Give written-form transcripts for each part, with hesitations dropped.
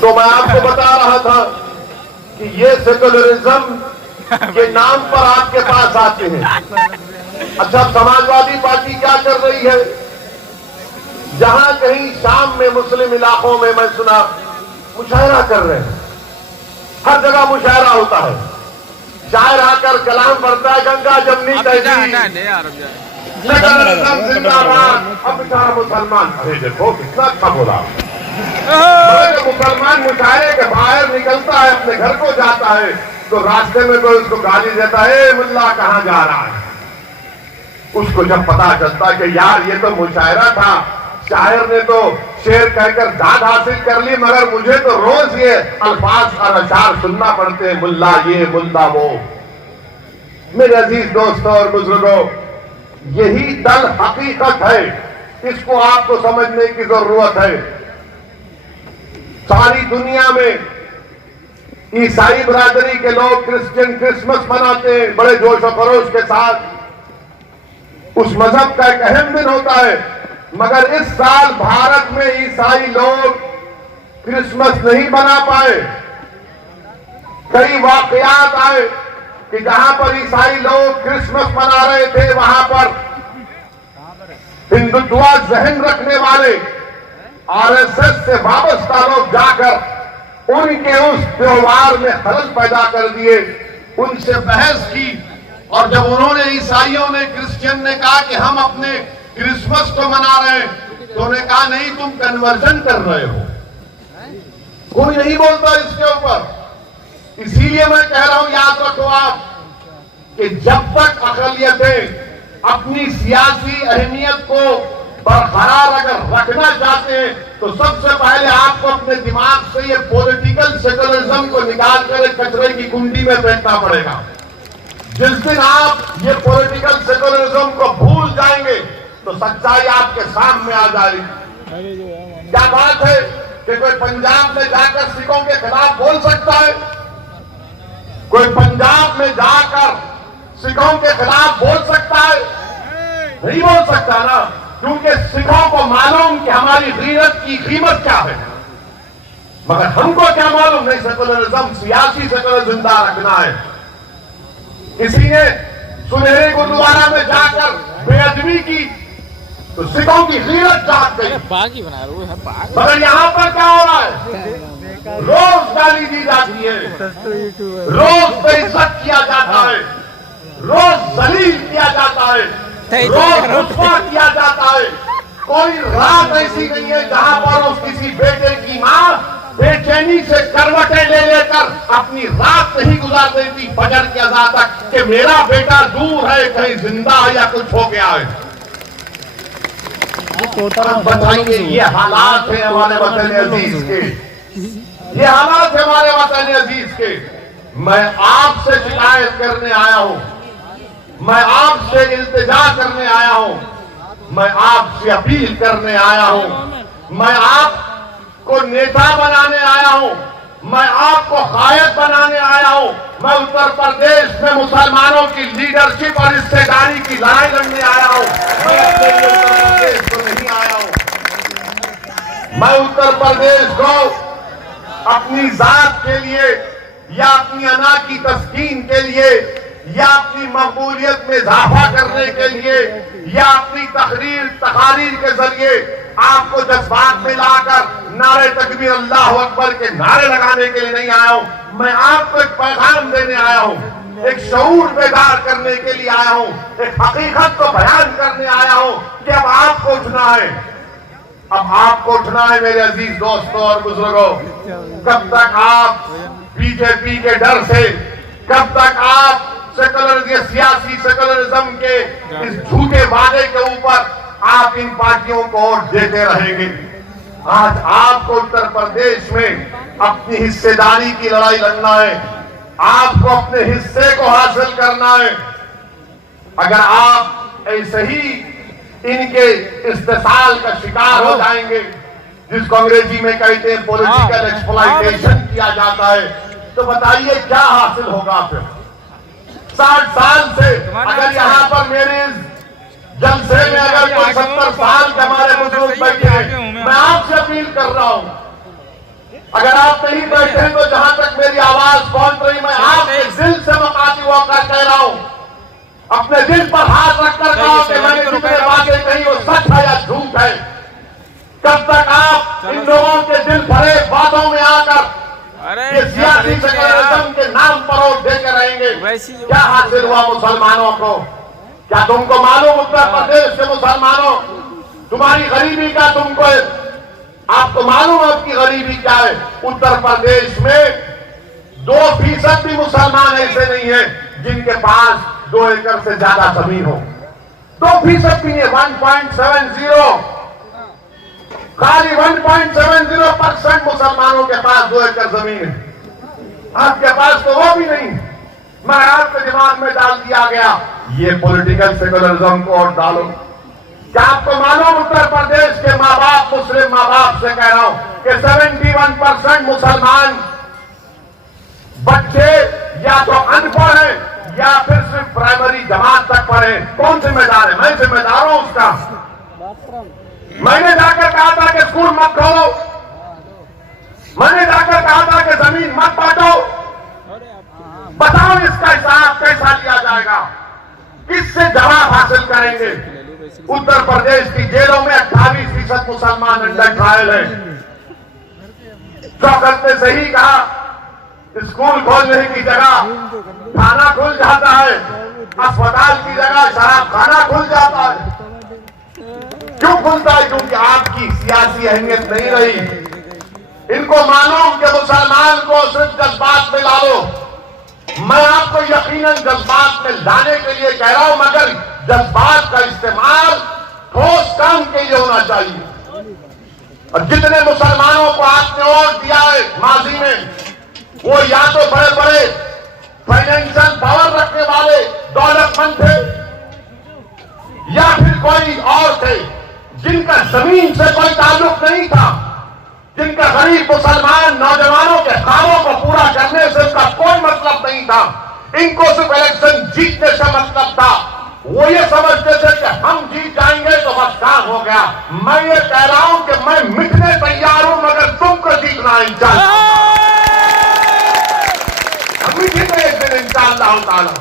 तो मैं आपको बता रहा था कि ये सेकुलरिज्म के नाम पर आपके पास आते हैं। अच्छा, समाजवादी पार्टी क्या कर रही है? जहां कहीं शाम में मुस्लिम इलाकों में मैं सुना मुशायरा कर रहे हैं, हर जगह मुशायरा होता है। शायर आकर कलाम पढ़ता है, गंगा जमनी तहजीब जिंदाबाद। अब बेचारा मुसलमान, अरे देखो कितना अच्छा बोला। तो मुसलमान मुशायरे के बाहर निकलता है, अपने घर को जाता है, तो रास्ते में कोई उसको गाली देता है, मुल्ला कहां जा रहा है। उसको जब पता चलता है कि यार ये तो मुशायरा था, शायर ने तो शेर कहकर दाद हासिल कर ली, मगर मुझे तो रोज ये अल्फाज और अशार सुनना पड़ते हैं, मुल्ला ये मुल्ला वो। मेरे अजीज दोस्तों और बुजुर्गों, यही दल हकीकत है, इसको आपको समझने की जरूरत है। सारी दुनिया में ईसाई बिरादरी के लोग क्रिश्चियन क्रिसमस मनाते हैं बड़े जोश और खरोश के साथ। उस मजहब का एक अहम दिन होता है, मगर इस साल भारत में ईसाई लोग क्रिसमस नहीं मना पाए। कई वाकयात आए कि जहां पर ईसाई लोग क्रिसमस मना रहे थे, वहां पर हिंदुत्वा जहन रखने वाले आरएसएस से वाबस्ता लोग जाकर उनके उस त्योहार में खलल पैदा कर दिए, उनसे बहस की। और जब उन्होंने, ईसाइयों ने, क्रिश्चियन ने कहा कि हम अपने क्रिसमस को मना रहे हैं, तो उन्होंने कहा नहीं, तुम कन्वर्जन कर रहे हो। कोई नहीं बोलता इसके ऊपर। इसीलिए मैं कह रहा हूं, याद रखो आप कि जब तक अक़लियतें अपनी सियासी अहमियत को बरकरार अगर रखना चाहते हैं, तो सबसे पहले आपको अपने दिमाग से ये पॉलिटिकल सेकुलरिज्म को निकाल कर कचरे की कुंडी में फेंकना पड़ेगा। जिस दिन आप ये पॉलिटिकल सेकुलरिज्म को भूल जाएंगे, तो सच्चाई आपके सामने आ जाएगी। क्या बात है कि कोई पंजाब में जाकर सिखों के खिलाफ बोल सकता है? कोई पंजाब में जाकर सिखों के खिलाफ बोल सकता है? नहीं बोल सकता ना, क्योंकि सिखों को मालूम कि हमारी गीरत की कीमत क्या है। मगर हमको क्या मालूम? नहीं, सेकुलरिज्म, सियासी सेकुलरिज्म जिंदा रखना है। किसी ने सुनहरे गुरुद्वारा में जाकर बेअदबी की तो सिखों की गीरत जाग गई। मगर यहाँ पर क्या हो रहा है? रोज गाली दी जाती है, रोज बेइज्जत किया जाता है, रोज जलील किया जाता है, रोज रुस्वा किया जाता है। कोई रात ऐसी नहीं है जहां पर उस किसी बेटे की मां बेचैनी से करवटें ले लेकर अपनी रात नहीं गुजार देती फजर के अज़ान तक कि मेरा बेटा दूर है, कहीं जिंदा है या कुछ हो गया है। बताइए, ये हालात है हमारे वतन अजीज के, ये हालात है हमारे वतन अजीज के। मैं आपसे शिकायत करने आया हूं, मैं आपसे इल्तिजा करने आया हूं, मैं आपसे अपील करने आया हूं, मैं आपको नेता बनाने आया हूं, मैं आपको कायद बनाने आया हूं। मैं उत्तर प्रदेश में मुसलमानों की लीडरशिप और हिस्सेदारी की लड़ाई लड़ने आया हूं। मैं अपने उत्तर प्रदेश को नहीं आया हूं। मैं उत्तर प्रदेश को अपनी जात के लिए या अपनी अना की तस्कीन के लिए या अपनी मकबूलियत में इजाफा करने के लिए या अपनी तकारीर के जरिए आपको जज्बात में लाकर नारे तकबीर अल्लाह अकबर के नारे लगाने के लिए नहीं आया हूं। मैं आपको एक पैगाम देने आया हूं, एक शऊर बेदार करने के लिए आया हूं, एक हकीकत को बयान करने आया हूं कि अब आपको उठना है, अब आपको उठना है मेरे अजीज दोस्तों और बुजुर्गों। कब तक आप बीजेपी के डर से, कब तक आप सेकुलरिज्म, सियासी सेकुलरिज्म के इस झूठे वादे के ऊपर आप इन पार्टियों को वोट देते रहेंगे? आज आपको उत्तर प्रदेश में अपनी हिस्सेदारी की लड़ाई लड़ना है, आपको अपने हिस्से को हासिल करना है। अगर आप ऐसे ही इनके इस्तेसाल का शिकार हो जाएंगे, जिसको अंग्रेजी में कहते हैं पॉलिटिकल एक्सप्लॉइटेशन किया जाता है, तो बताइए क्या हासिल होगा फिर? 60 साल से अगर यहाँ पर मेरे जलसे में अगर कोई 70 साल के हमारे बुजुर्ग बैठे हैं, मैं आपसे अपील कर रहा हूं अगर आप नहीं बैठे तो जहां तक मेरी आवाज पहुंच रही, मैं आपके दिल से मुखातिब होकर कह रहा हूं, अपने दिल पर हाथ रखकर कहा कि मैंने जितने बातें कही वो सच है या झूठ है। कब तक आप इन लोगों के दिल भरे बातों में आकर ये सियासी सेक्युलरिज्म के नाम पर वोट देकर रहेंगे? क्या हासिल हुआ मुसलमानों को? क्या तुमको मालूम उत्तर प्रदेश के मुसलमानों, तुम्हारी गरीबी का तुमको आपको मालूम आपकी गरीबी क्या है? उत्तर प्रदेश में 2% भी मुसलमान ऐसे नहीं है जिनके पास 2 एकड़ से ज्यादा जमीन हो। 2% भी नहीं, 1.70, खाली 1.70% मुसलमानों के पास 2 एकड़ जमीन है। आपके पास तो वो भी नहीं, मगर आपके दिमाग में डाल दिया गया ये पॉलिटिकल सेक्युलरिज्म को वोट डालो। क्या आपको मालूम उत्तर प्रदेश के माँ बाप, मुस्लिम माँ बाप से कह रहा हूं कि 71% मुसलमान बच्चे या तो अनपढ़ हैं या फिर सिर्फ प्राइमरी जमात तक पढ़े। कौन जिम्मेदार है? मैं जिम्मेदार हूं उसका। मैंने जाकर कहा था कि स्कूल मत खोलो, मैंने जाकर कहा था कि जमीन मत बांटो। बताओ इसका हिसाब कैसा लिया जाएगा? किससे जवाब हासिल करेंगे? उत्तर प्रदेश की जेलों में 28% मुसलमान अंडर ट्रायल है। शौकत ने सही कहा, स्कूल खोलने की जगह खाना खुल जाता है, अस्पताल की जगह शराब खाना खुल जाता है। क्यों खुलता है? क्योंकि आपकी सियासी अहमियत नहीं रही। इनको मालूम कि मुसलमान को सिर्फ जज्बात में ला लो। मैं आपको यकीनन जज्बात में लाने के लिए कह रहा हूं, मगर जज्बात का इस्तेमाल ठोस काम के लिए होना चाहिए। और जितने मुसलमानों को आपने वोट दिया है माजी में, वो या तो बड़े बड़े फाइनेंशियल पावर रखने वाले दौलतमंद थे या फिर कोई और थे जिनका जमीन से कोई ताल्लुक नहीं था, जिनका गरीब मुसलमान नौजवानों के ख्वाबों को पूरा करने से उसका कोई मतलब नहीं था। इनको सिर्फ इलेक्शन जीतने से मतलब था। वो ये समझते थे कि हम जीत जाएंगे तो बस काम हो गया। मैं ये कह रहा हूं कि मैं मिटने तैयार हूं, मगर तुमको जीतना है इंशाअल्लाह। हम मिटेंगे एक दिन इंशाअल्लाह ताला।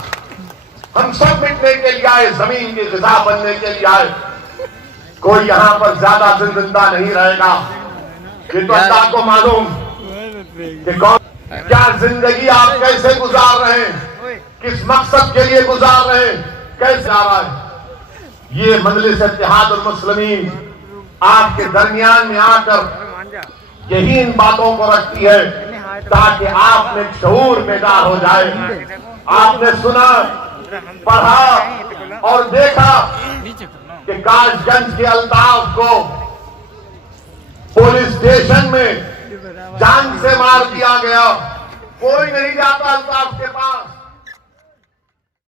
हम सब मिटने के लिए आए, जमीन की ग़िज़ा बनने के लिए आए। कोई यहां पर ज्यादा जिंदा नहीं रहेगा, ये तो अल्लाह को मालूम कि कौन क्या जिंदगी आप कैसे गुजार रहे हैं, किस मकसद के लिए गुजार रहे हैं, कैसे आ रहा है। ये मजलिस इत्तेहादुल मुस्लिमीन आपके दरमियान में आकर यही इन बातों को रखती है ताकि आप में शऊर बेदार हो जाए। आपने सुना, पढ़ा और देखा कि काशगंज के अल्ताफ को पुलिस स्टेशन में जान से मार दिया गया। कोई नहीं जाता अल्ताफ के पास।